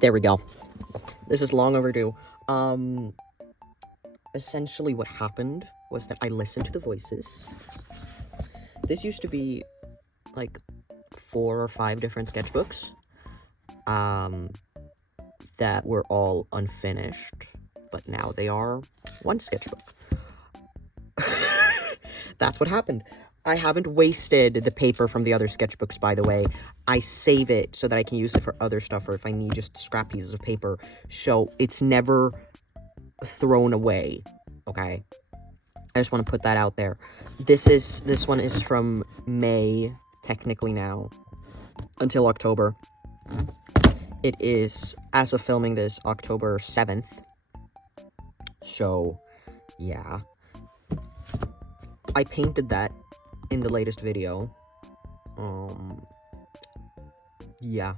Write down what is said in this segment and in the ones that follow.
There we go. This is long overdue. Essentially what happened was that I listened to the voices. This used to be, like, 4 or 5 different sketchbooks, that were all unfinished, but now they are one sketchbook. That's what happened. I haven't wasted the paper from the other sketchbooks, by the way. I save it so that I can use it for other stuff, or if I need just scrap pieces of paper. So it's never thrown away, okay? I just want to put that out there. This one is from May, technically now, until October. It is, as of filming this, October 7th. So, yeah. I painted that in the latest video. Yeah.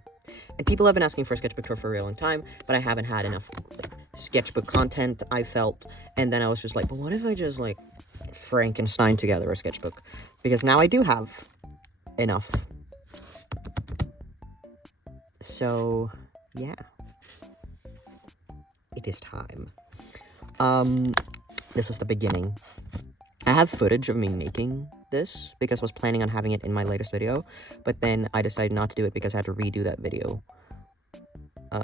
And people have been asking for a sketchbook tour for a really long time, but I haven't had enough, like, sketchbook content, I felt. And then I was just like, well, what if I just, like, Frankenstein together a sketchbook? Because now I do have enough. So, yeah. It is time. This is the beginning. I have footage of me making this, because I was planning on having it in my latest video, but then I decided not to do it because I had to redo that video,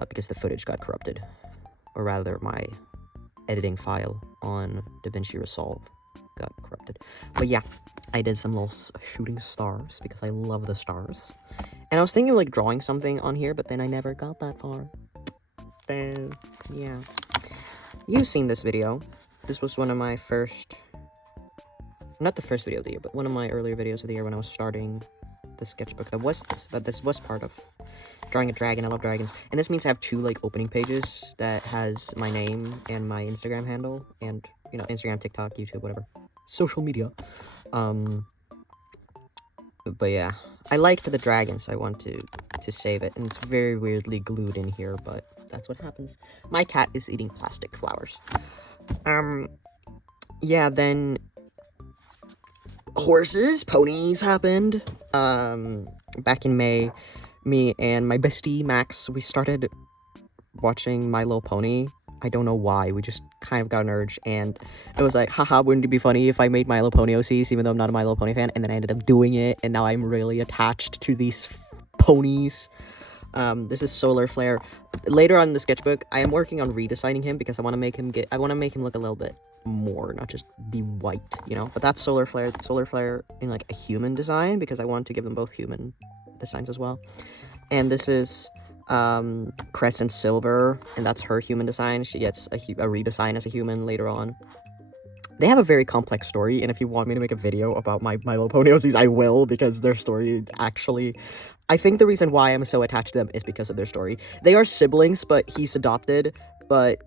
because the footage got corrupted. Or rather, my editing file on DaVinci Resolve got corrupted. But yeah, I did some little shooting stars, because I love the stars. And I was thinking of, like, drawing something on here, but then I never got that far. Yeah. You've seen this video. This was one of my first... Not the first video of the year, but one of my earlier videos of the year when I was starting the sketchbook. This was part of drawing a dragon. I love dragons. And this means I have 2, like, opening pages that has my name and my Instagram handle. And, you know, Instagram, TikTok, YouTube, whatever. Social media. But yeah, I liked the dragon, so I want to save it. And it's very weirdly glued in here, but that's what happens. My cat is eating plastic flowers. Yeah, then horses, ponies happened. Back in May, me and my bestie, Max, we started watching My Little Pony. I don't know why, we just kind of got an urge, and it was like, haha, wouldn't it be funny if I made My Little Pony OCs, even though I'm not a My Little Pony fan, and then I ended up doing it, and now I'm really attached to these ponies. This is Solar Flare. Later on in the sketchbook, I am working on redesigning him, because I want to make him look a little bit more, not just the white, you know? But that's Solar Flare in, like, a human design, because I want to give them both human designs as well. And this is Crescent Silver, and that's her human design. She gets a redesign as a human later on. They have a very complex story, and if you want me to make a video about my Little Pony OCs, I will, because their story actually... I think the reason why I'm so attached to them is because of their story. They are siblings, but he's adopted, but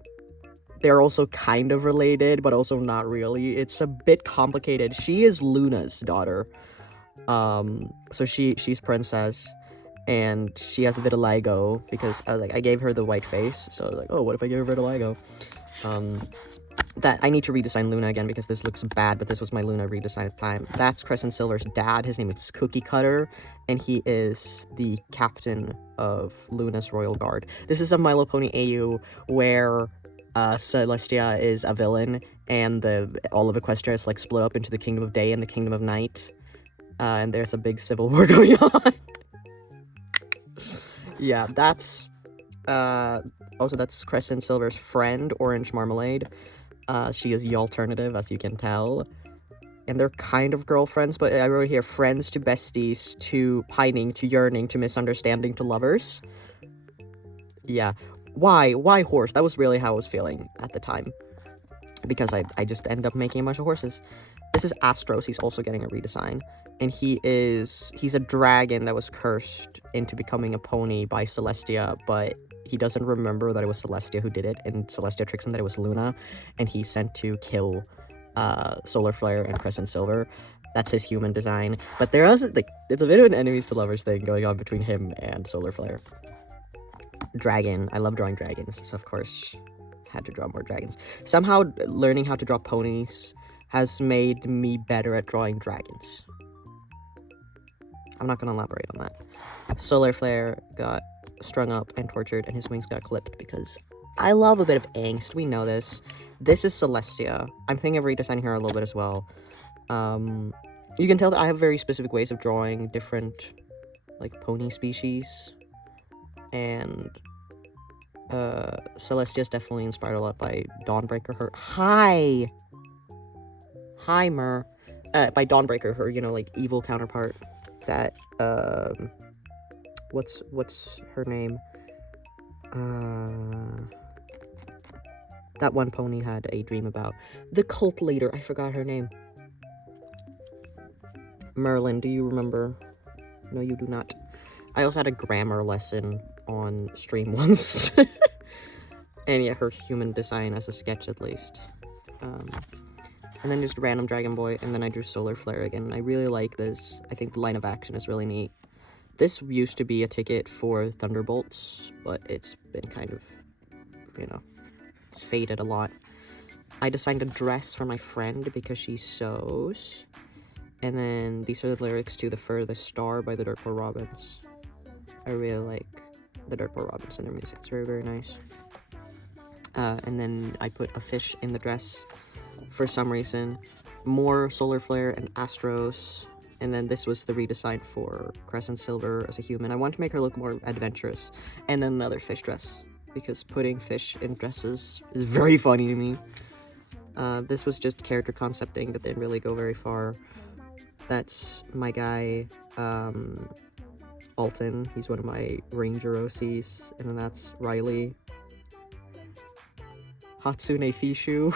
they're also kind of related, but also not really. It's a bit complicated. She is Luna's daughter. So she's princess, and she has a vitiligo, because I gave her the white face, so I was like, oh, what if I give her vitiligo? That I need to redesign Luna again, because this looks bad, but this was my Luna redesign at the time. That's Crescent Silver's dad. His name is Cookie Cutter, and he is the captain of Luna's Royal Guard. This is a My Little Pony AU where Celestia is a villain, and all of Equestria is, like, split up into the Kingdom of Day and the Kingdom of Night, and there's a big civil war going on. Yeah, that's also that's Crescent Silver's friend, Orange Marmalade. She is the alternative, as you can tell. And they're kind of girlfriends, but I wrote here, friends to besties, to pining, to yearning, to misunderstanding, to lovers. Yeah. Why horse? That was really how I was feeling at the time. Because I just ended up making a bunch of horses. This is Astros. He's also getting a redesign. And he's a dragon that was cursed into becoming a pony by Celestia, but he doesn't remember that it was Celestia who did it, and Celestia tricks him that it was Luna, and he's sent to kill Solar Flare and Crescent Silver. That's his human design. But there is, like, it's a bit of an enemies to lovers thing going on between him and Solar Flare. Dragon. I love drawing dragons, so of course had to draw more dragons. Somehow learning how to draw ponies has made me better at drawing dragons. I'm not gonna elaborate on that. Solar Flare got strung up and tortured, and his wings got clipped because I love a bit of angst. We know this. This is Celestia. I'm thinking of redesigning her a little bit as well. You can tell that I have very specific ways of drawing different, like, pony species. And, Celestia is definitely inspired a lot by Dawnbreaker her. Hi, Mer. By Dawnbreaker her, you know, like, evil counterpart. That, what's her name? That one pony had a dream about. The cult leader, I forgot her name. Merlin, do you remember? No, you do not. I also had a grammar lesson on stream once. And yeah, her human design as a sketch at least. And then just random Dragon Boy, and then I drew Solar Flare again. I really like this. I think the line of action is really neat. This used to be a ticket for Thunderbolts, but it's been kind of, you know, it's faded a lot. I designed a dress for my friend because she sews. And then these are the lyrics to The Furthest Star by the Dirtpoor Robins. I really like the Dirtpoor Robins and their music. It's very, very nice. And then I put a fish in the dress for some reason. More Solar Flare and Astros. And then this was the redesign for Crescent Silver as a human. I wanted to make her look more adventurous. And then another fish dress, because putting fish in dresses is very funny to me. This was just character concepting that didn't really go very far. That's my guy, Alton. He's one of my Ranger OCs. And then that's Riley. Hatsune Fishu.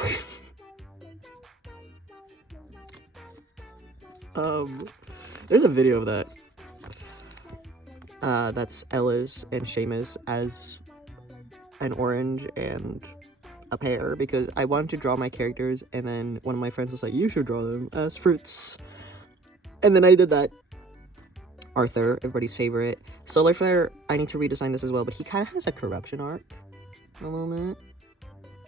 There's a video of that. That's Ella's and Seamus as an orange and a pear, because I wanted to draw my characters, and then one of my friends was like, you should draw them as fruits. And then I did that. Arthur, everybody's favorite. Solar Flare, I need to redesign this as well, but he kind of has a corruption arc a little bit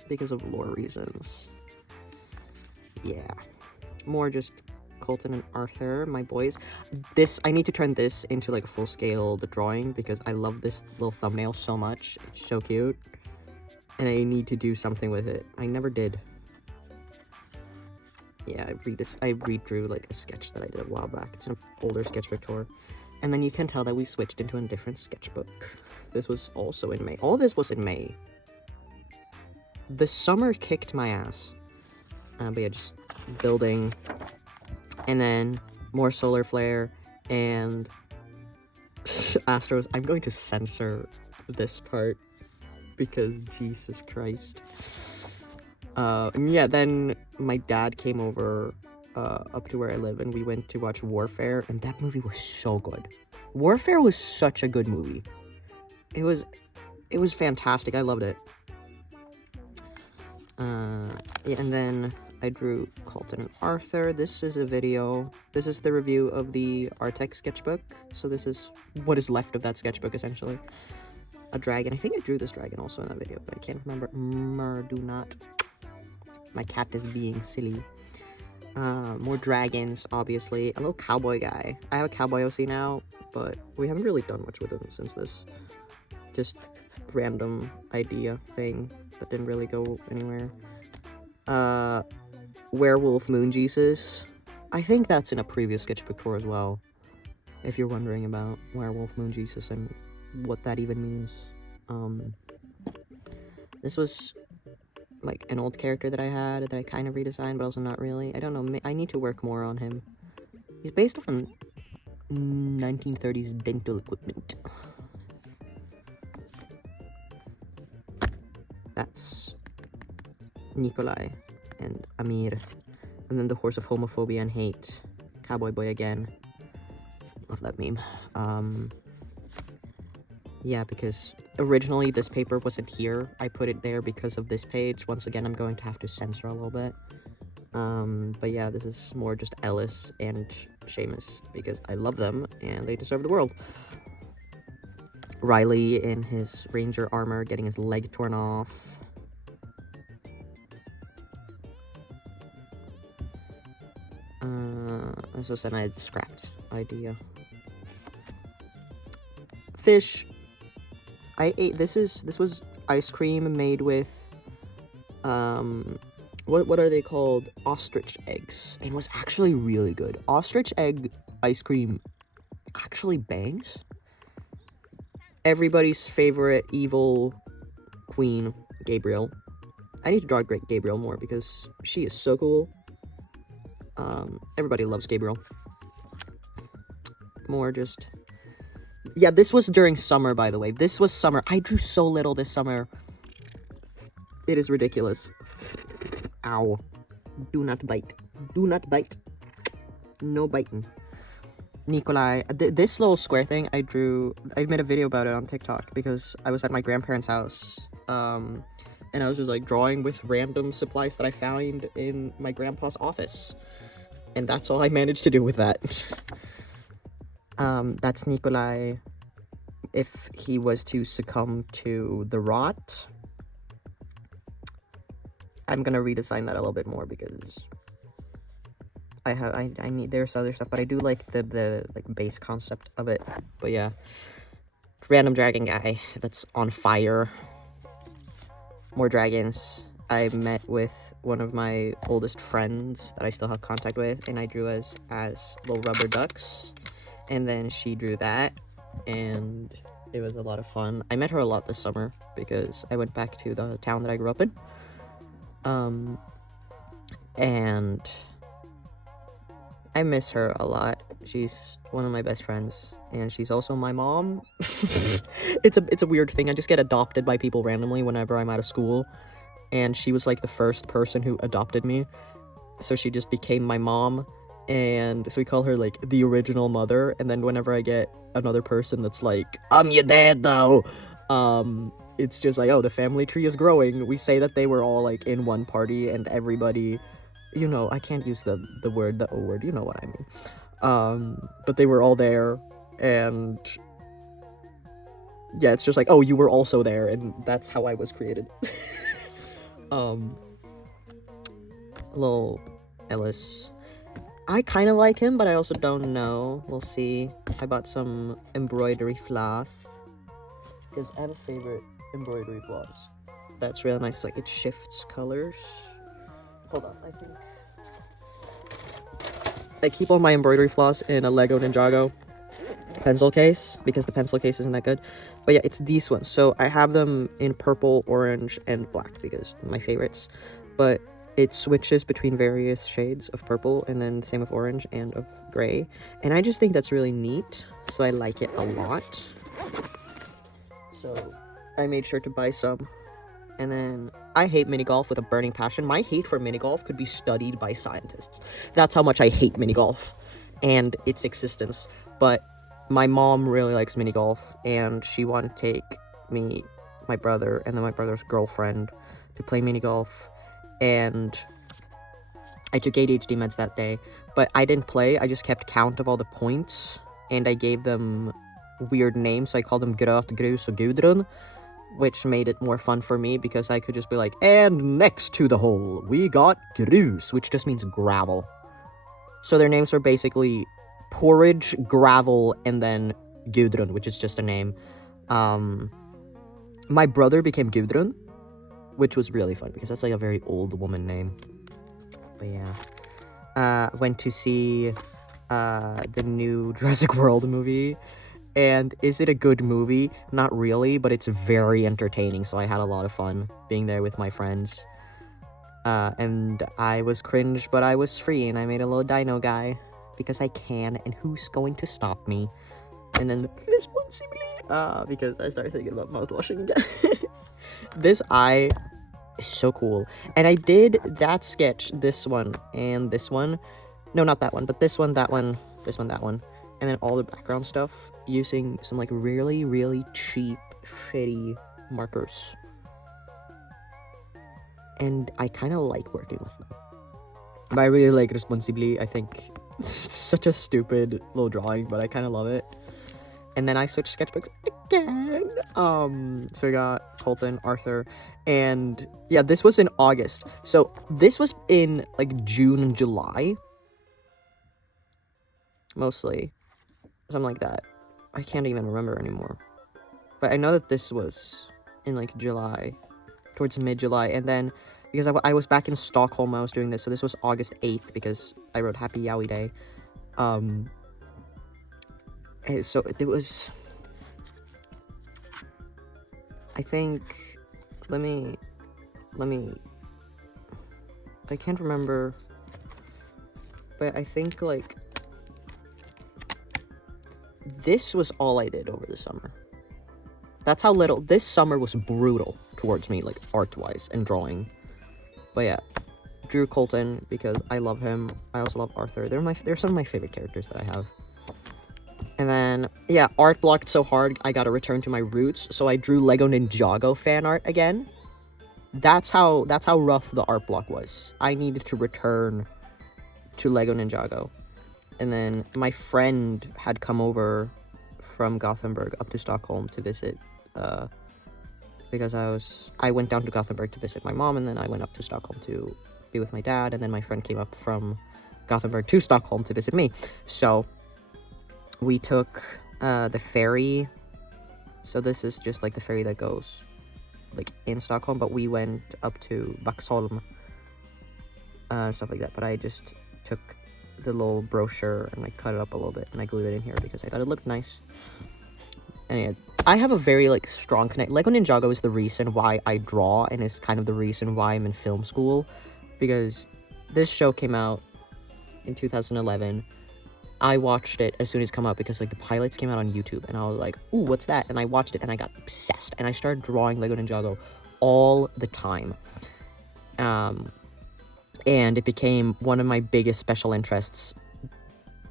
because of lore reasons. Yeah. More just Colton and Arthur, my boys. This, I need to turn this into like a full scale drawing because I love this little thumbnail so much. It's so cute. And I need to do something with it. I never did. Yeah, I redrew like a sketch that I did a while back. It's an older sketchbook tour. And then you can tell that we switched into a different sketchbook. This was also in May. All this was in May. The summer kicked my ass. But yeah, just building. And then more Solar Flare and Astros. I'm going to censor this part because Jesus Christ. And yeah, then my dad came over up to where I live, and we went to watch Warfare, and that movie was so good. Warfare was such a good movie. It was fantastic. I loved it. Yeah, and then I drew Colton and Arthur. This is a video. This is the review of the Artec sketchbook. So this is what is left of that sketchbook, essentially. A dragon. I think I drew this dragon also in that video, but I can't remember. Do not. My cat is being silly. More dragons, obviously. A little cowboy guy. I have a cowboy OC now, but we haven't really done much with him since this. Just random idea thing that didn't really go anywhere. Werewolf Moon Jesus. I think that's in a previous sketchbook tour as well. If you're wondering about Werewolf Moon Jesus and what that even means. This was like an old character that I had that I kind of redesigned, but also not really. I don't know. I need to work more on him. He's based on 1930s dental equipment. That's Nikolai and Amir. And then the horse of homophobia and hate. Cowboy boy again. Love that meme. Yeah, because originally this paper wasn't here. I put it there because of this page. Once again, I'm going to have to censor a little bit. But yeah, this is more just Ellis and Seamus because I love them and they deserve the world. Riley in his ranger armor getting his leg torn off. This was an scrapped idea. Fish. I ate, this was ice cream made with, what are they called? Ostrich eggs. And it was actually really good. Ostrich egg ice cream actually bangs. Everybody's favorite evil queen, Gabriel. I need to draw Great Gabriel more because she is so cool. Everybody loves Gabriel. More just... Yeah, this was during summer, by the way. This was summer. I drew so little this summer. It is ridiculous. Ow. Do not bite. Do not bite. No biting. Nikolai. This little square thing I drew... I made a video about it on TikTok because I was at my grandparents' house. And I was just, like, drawing with random supplies that I found in my grandpa's office. And that's all I managed to do with that. That's Nikolai if he was to succumb to the rot. I'm gonna redesign that a little bit more because I need, there's other stuff, but I do like the like base concept of it. But yeah, random dragon guy that's on fire. More dragons. I met with one of my oldest friends that I still have contact with, and I drew as little rubber ducks. And then she drew that, and it was a lot of fun. I met her a lot this summer because I went back to the town that I grew up in. And I miss her a lot. She's one of my best friends, and she's also my mom. It's a weird thing. I just get adopted by people randomly whenever I'm out of school, and she was like the first person who adopted me, so she just became my mom. And so we call her, like, the original mother, and then whenever I get another person that's like, I'm your dad, though, it's just like, oh, the family tree is growing. We say that they were all, like, in one party, and everybody, you know, I can't use the O word, you know what I mean. But they were all there, and yeah, it's just like, oh, you were also there, and that's how I was created. Little Ellis. I kind of like him, but I also don't know. We'll see. I bought some embroidery floss because I have a favorite embroidery floss that's really nice. Like, it shifts colors. Hold on, I think I keep all my embroidery floss in a Lego Ninjago pencil case because the pencil case isn't that good. But yeah, it's these ones. So I have them in purple, orange, and black because they're my favorites. But it switches between various shades of purple, and then the same of orange and of gray. And I just think that's really neat, so I like it a lot. So I made sure to buy some. And then I hate mini golf with a burning passion. My hate for mini golf could be studied by scientists. That's how much I hate mini golf and its existence. But my mom really likes mini golf, and she wanted to take me, my brother, and then my brother's girlfriend to play mini golf. And I took ADHD meds that day, but I didn't play. I just kept count of all the points, and I gave them weird names. So I called them Gröt, Grus, and Gudrun, which made it more fun for me because I could just be like, and next to the hole, we got Grus, which just means gravel. So their names are basically Porridge, Gravel, and then Gudrun, which is just a name. My brother became Gudrun, which was really fun because that's like a very old woman name. But yeah. Went to see the new Jurassic World movie. And is it a good movie? Not really, but it's very entertaining, so I had a lot of fun being there with my friends. And I was cringe, but I was free, and I made a little dino guy because I can, and who's going to stop me? And then responsibly, because I started thinking about mouthwashing again. This eye is so cool. And I did that sketch, this one, and this one. No, not that one, but this one, that one, this one, that one. And then all the background stuff using some, like, really, really cheap, shitty markers. And I kind of like working with them. But I really like Responsibly. I think it's such a stupid little drawing, but I kind of love it. And then I switched sketchbooks again. So we got Colton, Arthur, and yeah, this was in August. So this was in, like, June and July. Mostly. Something like that. I can't even remember anymore. But I know that this was in like July, towards mid-July, and then because I was back in Stockholm when I was doing this, so this was August 8th because I wrote Happy Yowie Day. So it was, I think, let me, I can't remember, but I think, like, this was all I did over the summer. That's how little, this summer was brutal towards me, like, art-wise and drawing. But yeah, Drew Colton, because I love him. I also love Arthur. They're some of my favorite characters that I have. And then, yeah, art blocked so hard, I gotta return to my roots, so I drew Lego Ninjago fan art again. That's how rough the art block was. I needed to return to Lego Ninjago. And then my friend had come over from Gothenburg up to Stockholm to visit, because I went down to Gothenburg to visit my mom, and then I went up to Stockholm to be with my dad, and then my friend came up from Gothenburg to Stockholm to visit me. So we took the ferry. So this is just like the ferry that goes like in Stockholm, but we went up to Vaxholm, stuff like that. But I just took the little brochure and I cut it up a little bit and I glued it in here because I thought it looked nice. And yeah, I have a very like strong connect. Lego Ninjago is the reason why I draw, and is kind of the reason why I'm in film school, because this show came out in 2011. I watched it as soon as it came out because like the pilots came out on YouTube, and I was like, ooh, what's that? And I watched it and I got obsessed, and I started drawing Lego Ninjago all the time. And it became one of my biggest special interests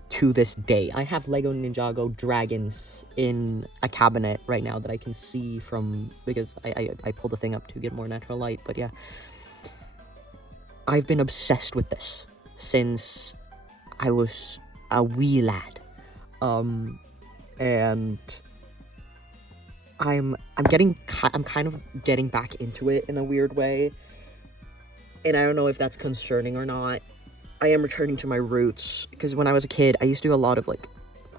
to this day. I have Lego Ninjago dragons in a cabinet right now that I can see from, because I pulled the thing up to get more natural light. But yeah, I've been obsessed with this since I was a wee lad. And I'm kind of getting back into it in a weird way. And I don't know if that's concerning or not. I am returning to my roots, because when I was a kid, I used to do a lot of, like,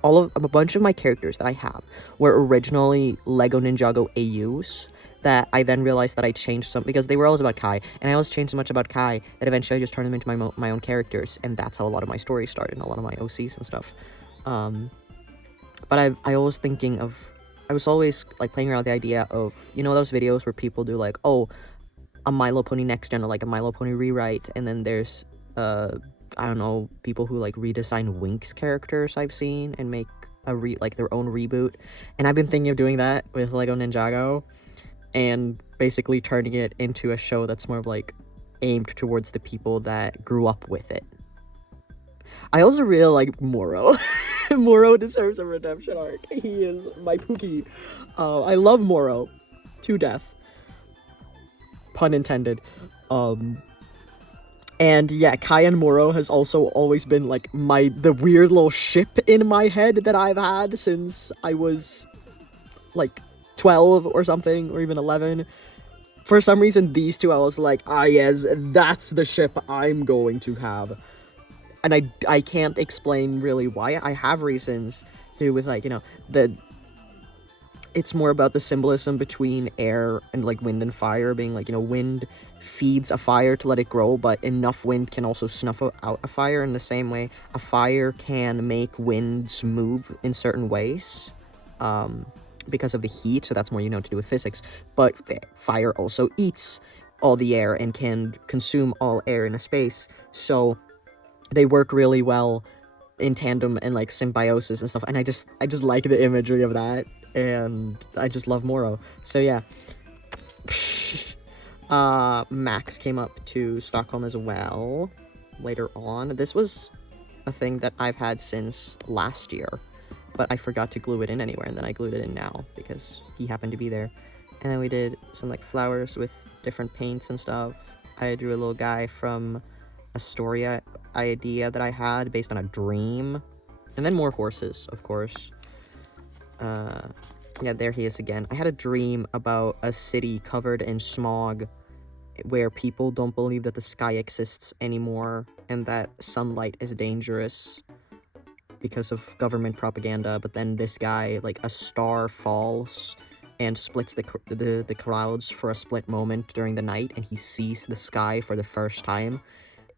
a bunch of my characters that I have were originally Lego Ninjago AUs, that I then realized that I changed some, because they were always about Kai, and I always changed so much about Kai that eventually I just turned them into my own characters, and that's how a lot of my stories started, and a lot of my OCs and stuff. But I was thinking of, I was always, like, playing around with the idea of, you know, those videos where people do, like, oh, a My Little Pony Next Gen, or like a My Little Pony rewrite, and then there's I don't know, people who like redesign Winx characters I've seen and make like their own reboot. And I've been thinking of doing that with Lego Ninjago, and basically turning it into a show that's more of like aimed towards the people that grew up with it. I also really like Moro. Moro deserves a redemption arc. He is my Pookie. I love Moro to death. Pun intended. And yeah, Kai and Moro has also always been like the weird little ship in my head that I've had since I was like 12 or something, or even 11. For some reason, these two, I was like, ah, yes, that's the ship I'm going to have. And I can't explain really why. I have reasons to do with, like, you know, it's more about the symbolism between air and like wind and fire, being like, you know, wind feeds a fire to let it grow, but enough wind can also snuff out a fire. In the same way, a fire can make winds move in certain ways because of the heat, so that's more, you know, to do with physics. But fire also eats all the air and can consume all air in a space, so they work really well in tandem and like symbiosis and stuff. And I just like the imagery of that, and I just love Moro. So yeah. Max came up to Stockholm as well later on. This was a thing that I've had since last year, but I forgot to glue it in anywhere, and then I glued it in now because he happened to be there. And then we did some like flowers with different paints and stuff. I drew a little guy from a story idea that I had based on a dream. And then more horses, of course. Yeah, there he is again. I had a dream about a city covered in smog, where people don't believe that the sky exists anymore, and that sunlight is dangerous because of government propaganda. But then this guy, like, a star falls and splits the clouds for a split moment during the night, and he sees the sky for the first time.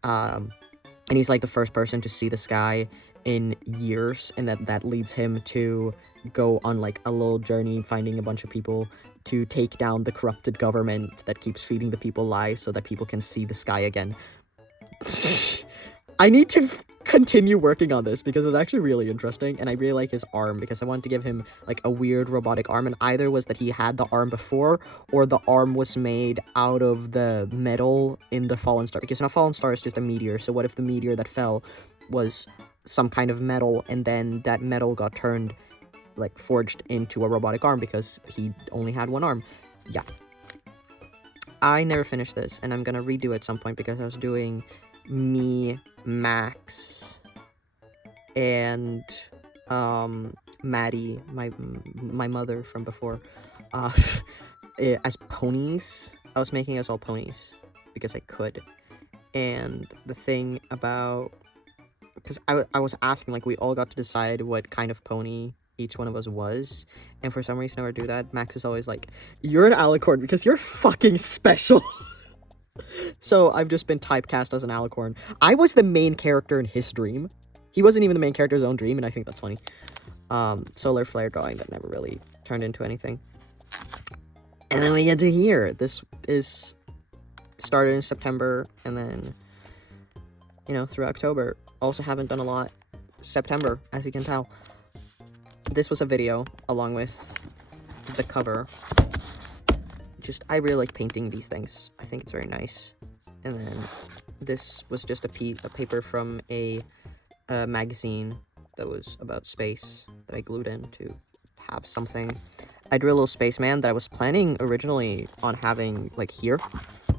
And he's like the first person to see the sky in years, and that leads him to go on like a little journey, finding a bunch of people to take down the corrupted government that keeps feeding the people lies so that people can see the sky again. I need to continue working on this because it was actually really interesting, and I really like his arm because I wanted to give him like a weird robotic arm, and either was that he had the arm before or the arm was made out of the metal in the fallen star, because a fallen star is just a meteor. So what if the meteor that fell was some kind of metal, and then that metal got turned, like forged into a robotic arm because he only had one arm? Yeah. I never finished this, and I'm gonna redo it at some point because I was doing me, Max, and Maddie, my mother from before, as ponies. I was making us all ponies because I could. And the thing about, because I was asking, like, we all got to decide what kind of pony each one of us was, and for some reason I would do that. Max is always like, you're an alicorn because you're fucking special. So I've just been typecast as an alicorn. I was the main character in his dream. He wasn't even the main character's own dream, and I think that's funny. Solar flare drawing that never really turned into anything. And then we get to here. This is started in September, and then, you know, through October. Also haven't done a lot September, as you can tell. This was a video along with the cover. I really like painting these things. I think it's very nice. And then this was just a paper from a magazine that was about space that I glued in to have something. I drew a little spaceman that I was planning originally on having like here,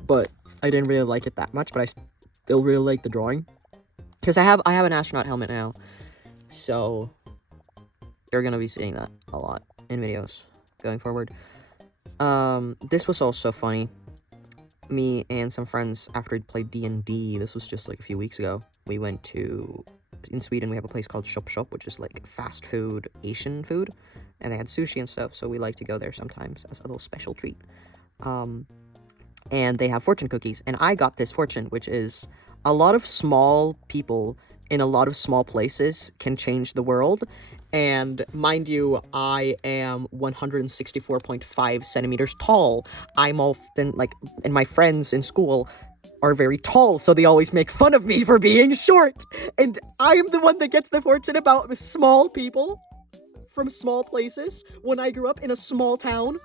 but I didn't really like it that much, but I still really like the drawing. Because I have an astronaut helmet now, so you're gonna be seeing that a lot in videos going forward. This was also funny. Me and some friends, after we'd played D&D, this was just like a few weeks ago, we went to, in Sweden we have a place called Shop Shop, which is like fast food, Asian food, and they had sushi and stuff, so we like to go there sometimes as a little special treat. And they have fortune cookies, and I got this fortune, which is a lot of small people in a lot of small places can change the world. And mind you, I am 164.5 centimeters tall. I'm often, like, and my friends in school are very tall, so they always make fun of me for being short. And I'm the one that gets the fortune about small people from small places when I grew up in a small town.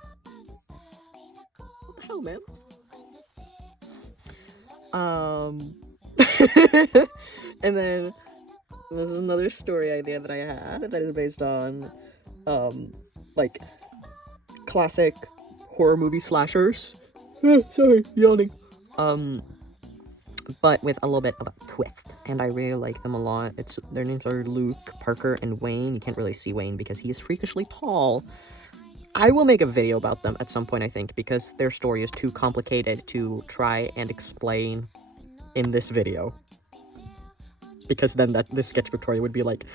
What the hell, man? And then this is another story idea that I had that is based on, like, classic horror movie slashers. Sorry, yawning. But with a little bit of a twist, and I really like them a lot. Their names are Luke, Parker, and Wayne. You can't really see Wayne because he is freakishly tall. I will make a video about them at some point, I think, because their story is too complicated to try and explain in this video. Because then this sketchbook tutorial would be like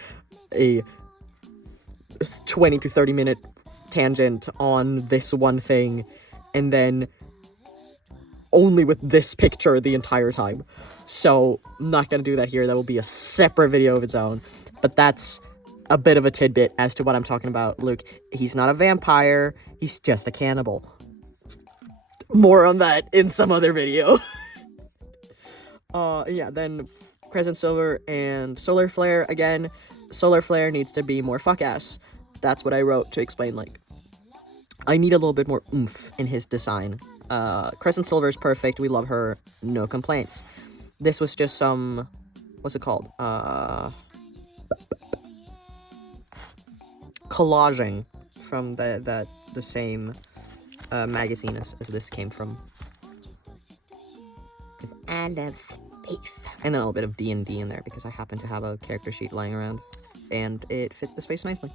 a 20 to 30 minute tangent on this one thing, and then only with this picture the entire time. So I'm not gonna do that here. That will be a separate video of its own. But that's a bit of a tidbit as to what I'm talking about. Luke, he's not a vampire, he's just a cannibal. More on that in some other video. Yeah, then Crescent Silver and Solar Flare. Again, Solar Flare needs to be more fuck-ass. That's what I wrote to explain, like, I need a little bit more oomph in his design. Crescent Silver is perfect, we love her, no complaints. This was just some, what's it called? Collaging from the same magazine as this came from. I love space. And then a little bit of D&D in there because I happen to have a character sheet lying around and it fit the space nicely.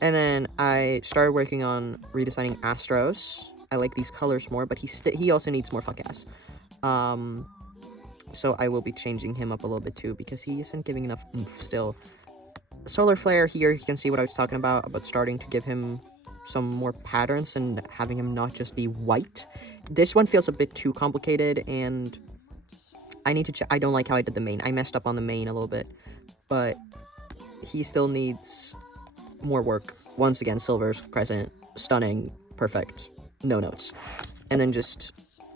And then I started working on redesigning Astros. I like these colors more, but he also needs more fuck-ass. So I will be changing him up a little bit too because he isn't giving enough oomph still. Solar Flare here, you can see what I was talking about starting to give him some more patterns and having him not just be white. This one feels a bit too complicated, and I need to check. I don't like how I did the mane. I messed up on the mane a little bit, but he still needs more work. Once again, Silver's Crescent, stunning, perfect, no notes. And then just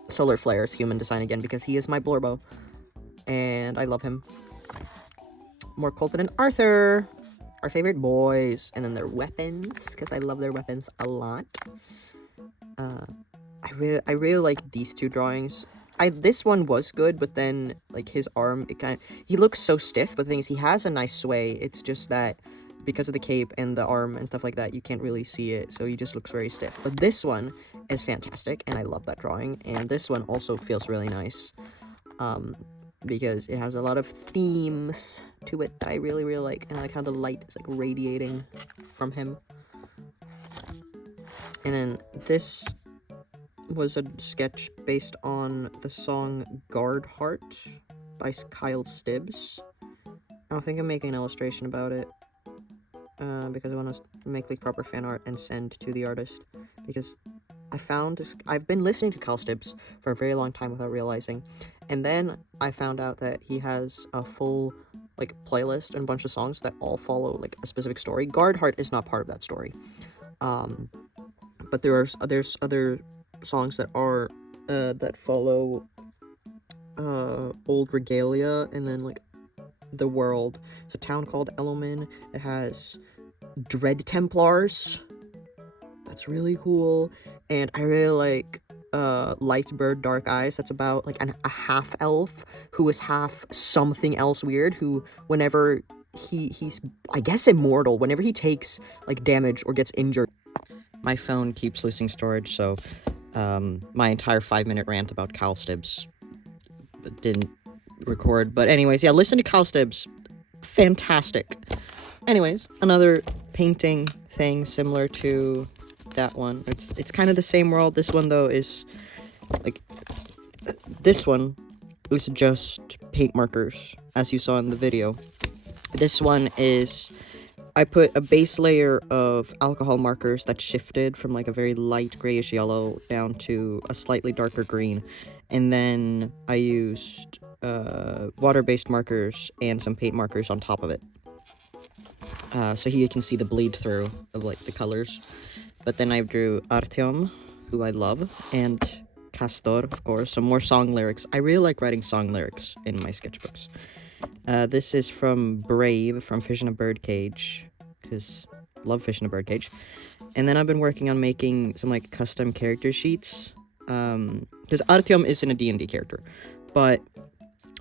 Solar Flare's human design again, because he is my Blorbo, and I love him. More Colton and Arthur, our favorite boys, and then their weapons, because I love their weapons a lot. I really like these two drawings. This one was good, but then like his arm, he looks so stiff. But the thing is, he has a nice sway. It's just that because of the cape and the arm and stuff like that, you can't really see it, so he just looks very stiff. But this one is fantastic, and I love that drawing. And this one also feels really nice, because it has a lot of themes to it that I really, really like. And I like how the light is like radiating from him. And then this was a sketch based on the song Guard Heart by Kyle Stibbs. I think I'm making an illustration about it, because I want to make like proper fan art and send to the artist, because I've been listening to Kyle Stibbs for a very long time without realizing, and then I found out that he has a full like playlist and a bunch of songs that all follow like a specific story. Guard Heart is not part of that story, but there's other songs that are that follow old regalia, and then like the world. It's a town called Eloman. It has Dread Templars. That's really cool. And I really like Light Bird Dark Eyes. That's about like a half elf who is half something else weird, who whenever he's I guess immortal, whenever he takes like damage or gets injured. My phone keeps losing storage, so my entire 5-minute rant about Cal Stibbs didn't record. But anyways, yeah, listen to Cal Stibbs. Fantastic. Anyways, another painting thing similar to that one. It's kind of the same world. This one though is like, this one is just paint markers, as you saw in the video. This one is, I put a base layer of alcohol markers that shifted from like a very light grayish yellow down to a slightly darker green, and then I used water-based markers and some paint markers on top of it, so here you can see the bleed through of like the colors. But then I drew Artyom, who I love, and Castor, of course, some more song lyrics. I really like writing song lyrics in my sketchbooks. This is from Brave, from Fish in a Birdcage, because love Fish in a Birdcage. And then I've been working on making some like custom character sheets, because Artyom isn't a D&D character, but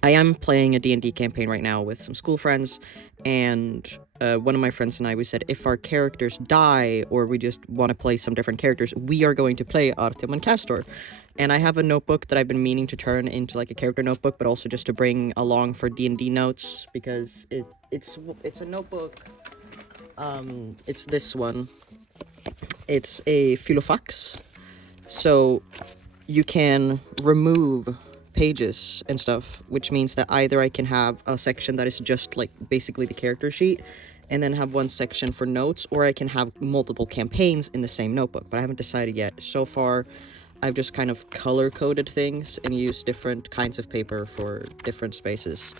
I am playing a D&D campaign right now with some school friends, and one of my friends and I, we said if our characters die or we just want to play some different characters, we are going to play Artyom and Castor. And I have a notebook that I've been meaning to turn into like a character notebook, but also just to bring along for D&D notes, because it's a notebook. It's this one. It's a filofax, so you can remove pages and stuff, which means that either I can have a section that is just like basically the character sheet and then have one section for notes, or I can have multiple campaigns in the same notebook, but I haven't decided yet. So far I've just kind of color-coded things and used different kinds of paper for different spaces.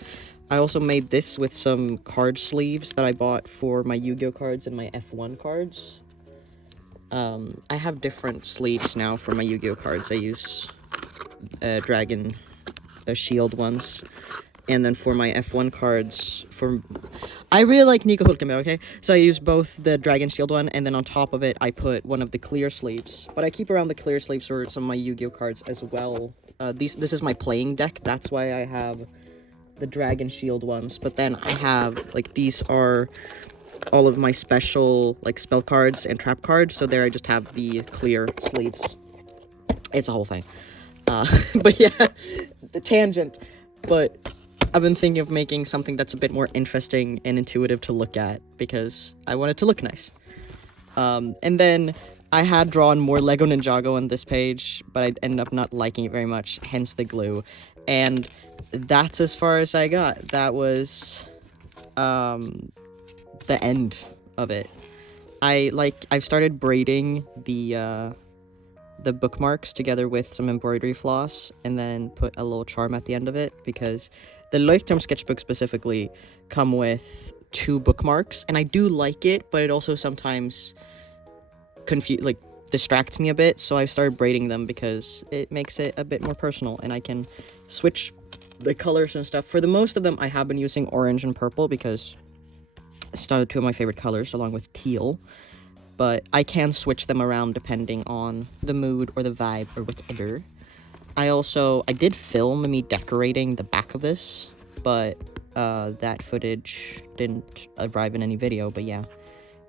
I also made this with some card sleeves that I bought for my Yu-Gi-Oh cards and my F1 cards. I have different sleeves now for my Yu-Gi-Oh cards. I use dragon shield ones, and then for my F1 cards, I really like Nico Hulkenberg, okay? So I use both the dragon shield one, and then on top of it I put one of the clear sleeves, but I keep around the clear sleeves for some of my Yu-Gi-Oh cards as well. This is my playing deck, that's why I have the dragon shield ones, but then I have, like, these are all of my special, like, spell cards and trap cards, so there I just have the clear sleeves. It's a whole thing. But yeah, the tangent, but I've been thinking of making something that's a bit more interesting and intuitive to look at, because I want it to look nice. And then I had drawn more Lego Ninjago on this page, but I ended up not liking it very much, hence the glue. And that's as far as I got. That was the end of it. I've started braiding the bookmarks together with some embroidery floss, and then put a little charm at the end of it, because the Leuchtturm sketchbook specifically come with 2 bookmarks, and I do like it, but it also sometimes distracts me a bit, so I started braiding them because it makes it a bit more personal, and I can switch the colors and stuff. For the most of them, I have been using orange and purple because it's 2 of my favorite colors, along with teal. But I can switch them around depending on the mood or the vibe or whatever. I did film me decorating the back of this, but that footage didn't arrive in any video. But yeah,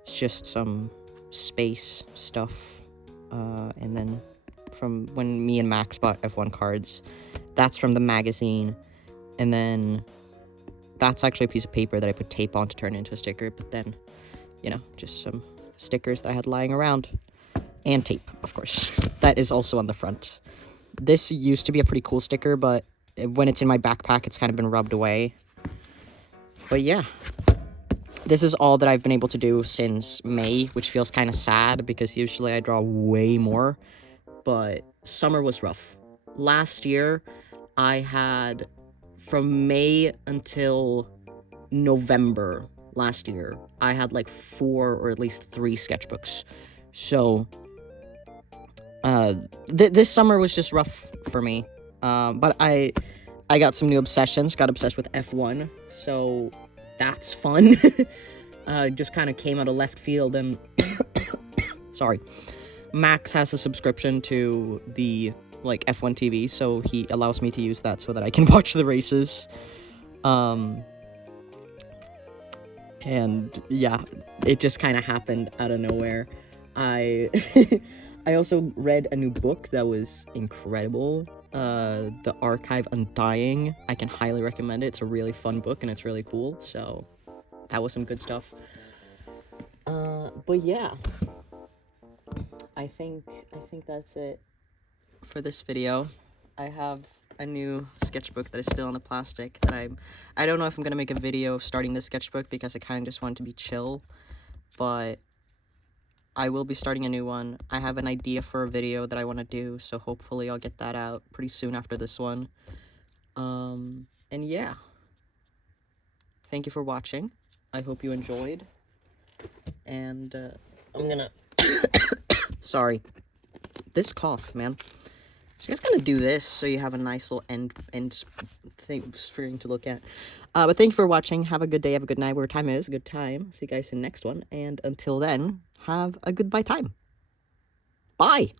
it's just some space stuff. And then from when me and Max bought F1 cards, that's from the magazine. And then that's actually a piece of paper that I put tape on to turn into a sticker. But then, you know, just some stickers that I had lying around, and tape, of course, that is also on the front. This used to be a pretty cool sticker, but when it's in my backpack, it's kind of been rubbed away. But yeah, this is all that I've been able to do since May, which feels kind of sad because usually I draw way more, but summer was rough. Last year, I had, from May until November last year, I had like 4 or at least 3 sketchbooks. So this summer was just rough for me. But I got some new obsessions. Got obsessed with F1, so that's fun. Just kind of came out of left field, and sorry, Max has a subscription to the F1 TV, so he allows me to use that so that I can watch the races. And yeah, it just kind of happened out of nowhere. I also read a new book that was incredible, The Archive Undying. I can highly recommend it. It's a really fun book, and it's really cool, so that was some good stuff. But yeah, I think that's it for this video. I have a new sketchbook that is still in the plastic that I don't know if I'm gonna make a video of starting this sketchbook because I kind of just want to be chill, but I will be starting a new one. I have an idea for a video that I want to do, so hopefully I'll get that out pretty soon after this one. And yeah, thank you for watching. I hope you enjoyed, and I'm gonna sorry, this cough, man. So you guys gotta do this so you have a nice little end thing for you to look at. But thank you for watching. Have a good day, have a good night, whatever time it is, a good time. See you guys in the next one. And until then, have a goodbye time. Bye!